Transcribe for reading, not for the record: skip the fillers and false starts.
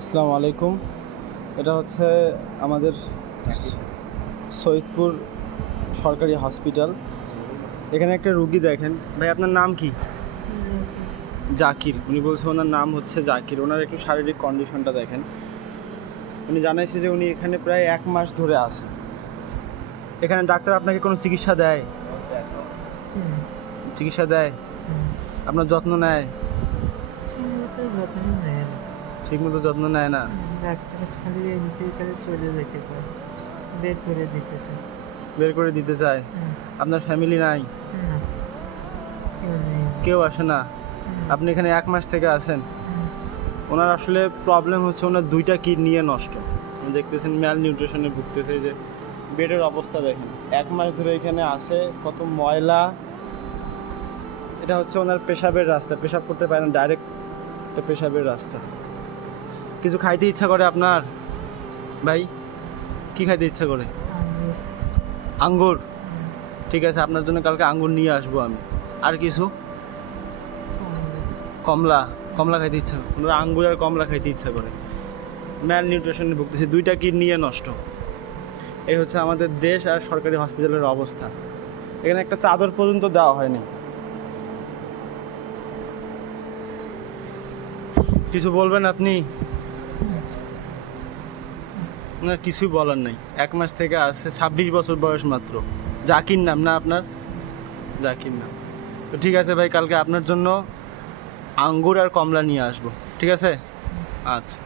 আসসালামু আলাইকুম। এটা হচ্ছে আমাদের সৈয়দপুর সরকারি হসপিটাল। এখানে একটা রুগী দেখেন। ভাই, আপনার নাম কি? জাকির। উনি বলছে ওনার নাম হচ্ছে জাকির। ওনার একটু শারীরিক কন্ডিশনটা দেখেন। উনি জানাইছে যে উনি এখানে প্রায় 1 মাস ধরে আছে। এখানে ডাক্তার আপনাকে কোনো চিকিৎসা দেয়? চিকিৎসা দেয়? আপনার যত্ন নেয়? ঠিক মতো যত্ন নেয় না? বের করে দিতে চায়? আপনার ফ্যামিলি নাই? কেউ আসে না? আপনি এখানে 1 মাস থেকে আছেন। ওনার আসলে প্রবলেম হচ্ছে ওনার 2টা কিডনি নষ্ট। দেখতেছেন ম্যাল নিউট্রিশনে ভুগতেছে। যে বেডের অবস্থা দেখেন, 1 মাস ধরে এখানে আছে, কত ময়লা। এটা হচ্ছে ওনার পেশাবের রাস্তা, পেশাব করতে পারে না, ডাইরেক্ট পেশাবের রাস্তা। কিছু খাইতে ইচ্ছা করে আপনার? ভাই, কি খাইতে ইচ্ছা করে? আঙ্গুর। ঠিক আছে, আপনার জন্য কালকে আঙ্গুর নিয়ে আসবো আমি। আর কিছু? কমলা। কমলা খাইতে ইচ্ছা করে? ওনার আঙ্গুর আর কমলা খাইতে ইচ্ছা করে। ম্যাল নিউট্রিশনে ভুগতেছে, 2টা কিডনি নষ্ট। এই হচ্ছে আমাদের দেশ আর সরকারি হসপিটালের অবস্থা। এখানে একটা চাদর পর্যন্ত দেওয়া হয়নি। কিছু বলবেন আপনি? না, কিছুই বলার নাই। 1 মাস থেকে আছে, 26 বছর বয়স মাত্র। জাকির নাম না আপনার? জাকির নাম। তো ঠিক আছে ভাই, কালকে আপনার জন্য আঙ্গুর আর কমলা নিয়ে আসবো। ঠিক আছে? আচ্ছা।